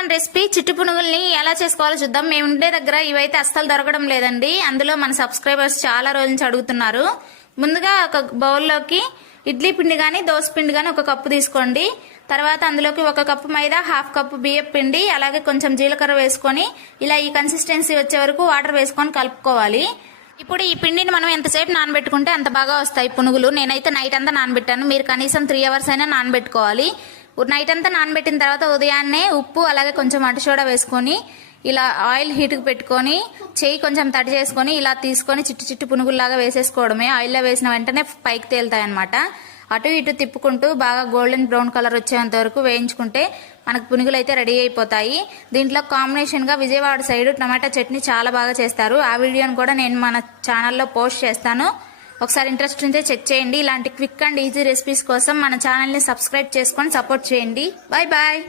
మన రెసిపీ చిట్టు పునుగుల్ని ఎలా చేసుకోవాలో చూద్దాం. మేము ఉండే దగ్గర ఇవైతే అస్సలు దొరకడం లేదండి. అందులో మన సబ్స్క్రైబర్స్ చాలా రోజుల నుంచి అడుగుతున్నారు. ముందుగా ఒక బౌల్లోకి ఇడ్లీ పిండి కానీ దోశ పిండి కానీ ఒక కప్పు తీసుకోండి. తర్వాత అందులోకి ఒక కప్పు మైదా, హాఫ్ కప్పు బియ్యం పిండి, అలాగే కొంచెం జీలకర్ర వేసుకొని ఇలా ఈ కన్సిస్టెన్సీ వచ్చే వరకు వాటర్ వేసుకొని కలుపుకోవాలి. ఇప్పుడు ఈ పిండిని మనం ఎంతసేపు నానబెట్టుకుంటే అంత బాగా వస్తాయి పునుగులు. నేనైతే నైట్ అంతా నానబెట్టాను. మీరు కనీసం 3 hours అయినా నానబెట్టుకోవాలి. నైట్ అంతా నానబెట్టిన తర్వాత ఉదయాన్నే ఉప్పు అలాగే కొంచెం అటు సోడా వేసుకొని ఇలా ఆయిల్ హీట్కి పెట్టుకొని చేయి కొంచెం తడి చేసుకొని ఇలా తీసుకొని చిట్టు చిట్టు పునుగుల్లాగా వేసేసుకోవడమే. ఆయిల్లో వేసిన వెంటనే పైకి తేలుతాయి అనమాట. అటు ఇటు తిప్పుకుంటూ బాగా గోల్డెన్ బ్రౌన్ కలర్ వచ్చేంత వరకు వేయించుకుంటే మనకు పునుగులు అయితే రెడీ అయిపోతాయి. దీంట్లో కాంబినేషన్గా విజయవాడ సైడ్ టమాటా చట్నీ చాలా బాగా చేస్తారు. ఆ వీడియోని కూడా నేను మన ఛానల్లో పోస్ట్ చేస్తాను. ఒకసారి ఇంట్రెస్ట్ ఉంటే చెక్ చేయండి. ఇలాంటి క్విక్ అండ్ ఈజీ రెసిపీస్ కోసం మన ఛానల్ని సబ్స్క్రైబ్ చేసుకొని సపోర్ట్ చేయండి. Bye bye.